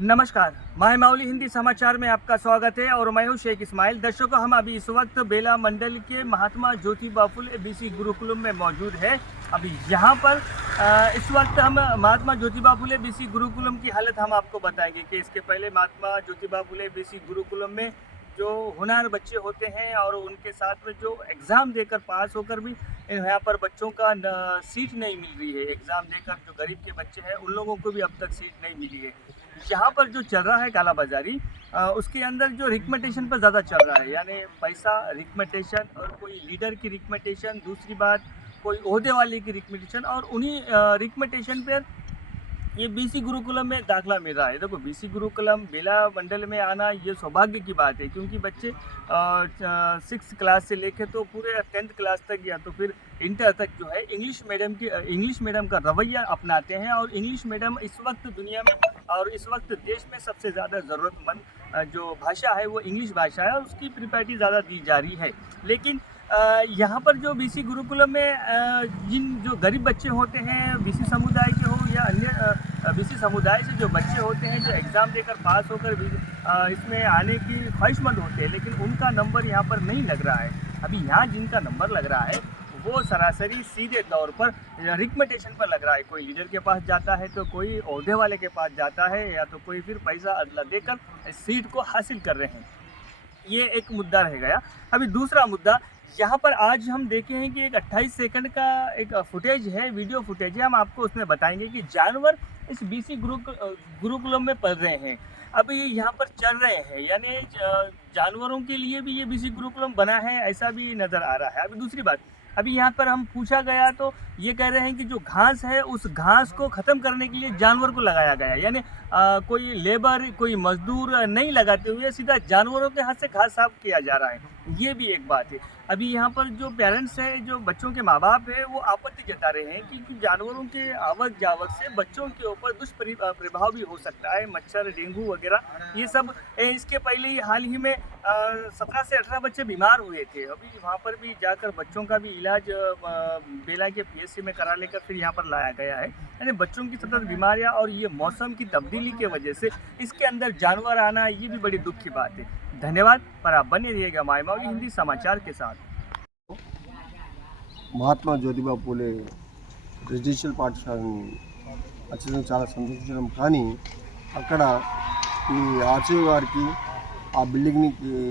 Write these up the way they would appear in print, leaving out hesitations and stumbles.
नमस्कार, माय माउली हिंदी समाचार में आपका स्वागत है और मैं हूं शेख इस्माइल। दर्शकों, हम अभी इस वक्त बेला मंडल के महात्मा ज्योतिबा फुले बीसी गुरुकुलम में मौजूद है। अभी यहां पर इस वक्त हम महात्मा ज्योतिबा फुले बीसी गुरुकुलम की हालत हम आपको बताएंगे कि इसके पहले महात्मा ज्योतिबा फुले बीसी गुरुकुलम में जो होनहार बच्चे होते हैं और उनके साथ में जो एग्ज़ाम देकर पास होकर भी यहाँ पर बच्चों का सीट नहीं मिल रही है। एग्ज़ाम देकर जो गरीब के बच्चे हैं उन लोगों को भी अब तक सीट नहीं मिली है। यहाँ पर जो चल रहा है कालाबाजारी, उसके अंदर जो रिकमेंडेशन पर ज़्यादा चल रहा है, यानी पैसा रिकमेंडेशन और कोई लीडर की रिकमेंडेशन, दूसरी बात कोई ओहदे वाले की रिकमेंडेशन, और उन्हीं रिकमेंडेशन पर ये बीसी गुरुकुलम में दाखला मिल रहा है। देखो, बीसी गुरुकुलम बेला मंडल में आना ये सौभाग्य की बात है, क्योंकि बच्चे 6th क्लास से लेकर तो पूरे 10th क्लास तक या तो फिर इंटर तक जो है इंग्लिश मीडियम का रवैया अपनाते हैं। और इंग्लिश मीडियम इस वक्त दुनिया में और इस वक्त देश में सबसे ज़्यादा ज़रूरतमंद जो भाषा है वो इंग्लिश भाषा है, और उसकी प्रियोरिटी ज़्यादा दी जा रही है। लेकिन यहाँ पर जो बीसी गुरुकुलम में जिन जो गरीब बच्चे होते हैं, बीसी समुदाय के हो या अन्य बीसी समुदाय से जो बच्चे होते हैं, जो एग्ज़ाम देकर पास होकर भी इसमें आने की ख्वाहिशमंद होते हैं, लेकिन उनका नंबर यहाँ पर नहीं लग रहा है। अभी यहाँ जिनका नंबर लग रहा है वो सरासरी सीधे तौर पर रिकमेंडेशन पर लग रहा है। कोई लीडर के पास जाता है, तो कोई ओहदे वाले के पास जाता है, या तो कोई फिर पैसा अदला देकर सीट को हासिल कर रहे हैं। ये एक मुद्दा रह गया। अभी दूसरा मुद्दा, यहाँ पर आज हम देखे हैं कि एक 28 सेकंड का एक फुटेज है, वीडियो फुटेज है। हम आपको उसमें बताएंगे कि जानवर इस बीसी गुरुकुलम में पढ़ रहे हैं, अभी यहाँ पर चल रहे हैं, यानी जानवरों के लिए भी ये बीसी गुरुकुलम बना है, ऐसा भी नज़र आ रहा है। अभी दूसरी बात, अभी यहाँ पर हम पूछा गया तो ये कह रहे हैं कि जो घास है उस घास को ख़त्म करने के लिए जानवर को लगाया गया, यानी कोई लेबर, कोई मजदूर नहीं लगाते हुए सीधा जानवरों के हाथ से घास साफ किया जा रहा है। ये भी एक बात है। अभी यहाँ पर जो पेरेंट्स हैं, जो बच्चों के माँ बाप हैं, वो आपत्ति जता रहे हैं कि जानवरों के आवक जावक से बच्चों के ऊपर दुष्प्रभाव भी हो सकता है, मच्छर, डेंगू वगैरह ये सब। इसके पहले ही हाल ही में 17 से 18 बच्चे बीमार हुए थे। अभी वहाँ पर भी जाकर बच्चों का भी इलाज बेला के PSC में करा लेकर फिर यहाँ पर लाया गया है। यानी बच्चों की सतत बीमारियाँ और ये मौसम की तब्दीली की वजह से इसके अंदर जानवर आना, ये भी बड़ी दुख की बात है। धन्यवाद, पर आप बने रहिएगा माय माउली हिंदी समाचार के साथ। మహాత్మా జ్యోతిబా పూలే రెసిడెన్షియల్ పాఠశాలని వచ్చేసి చాలా సంతోషించడం, కానీ అక్కడ ఈ ఆర్సీ గారికి ఆ బిల్డింగ్ని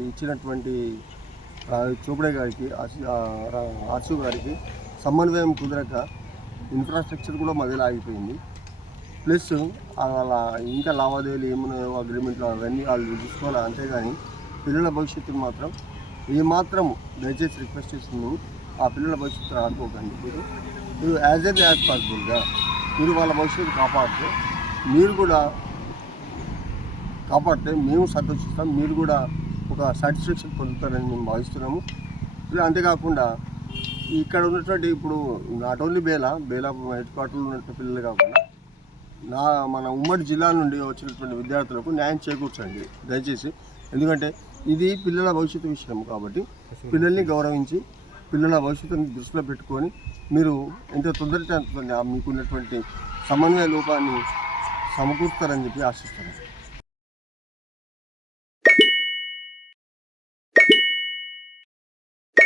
ఇచ్చినటువంటి చోపడే గారికి ఆర్సీ గారికి సమన్వయం కుదరక ఇన్ఫ్రాస్ట్రక్చర్ కూడా మధ్యలో ఆగిపోయింది. ప్లస్ అలా ఇంకా లావాదేవీలు ఏమున్నాయో అగ్రిమెంట్లు అవన్నీ వాళ్ళు చూసుకోవాలి. అంతేగాని పిల్లల భవిష్యత్తును మాత్రం ఏమాత్రం దయచేసి రిక్వెస్ట్ చేస్తున్నాము, ఆ పిల్లల భవిష్యత్తు ఆడుకోకండి. మీరు యాజ్ ఎర్లీ యాజ్ పాసిబుల్గా మీరు వాళ్ళ భవిష్యత్తు కాపాడితే మేము సంతోషిస్తాం, మీరు కూడా ఒక సాటిస్ఫాక్షన్ పొందుతారని మేము భావిస్తున్నాము. అంతేకాకుండా ఇక్కడ ఉన్నటువంటి ఇప్పుడు నాట్ ఓన్లీ బేలా హెడ్ క్వార్టర్లో ఉన్నటువంటి పిల్లలు కాకుండా మన ఉమ్మడి జిల్లా నుండి వచ్చినటువంటి విద్యార్థులకు న్యాయం చేకూర్చండి దయచేసి. ఎందుకంటే ఇది పిల్లల భవిష్యత్తు విషయం కాబట్టి పిల్లల్ని గౌరవించి పిల్లల భవిష్యత్తుని దృష్టిలో పెట్టుకొని మీరు ఎంత తొందరగా మీకున్నటువంటి సమన్వయ లోపాన్ని సమకూరుస్తారని చెప్పి ఆశిస్తున్నాను.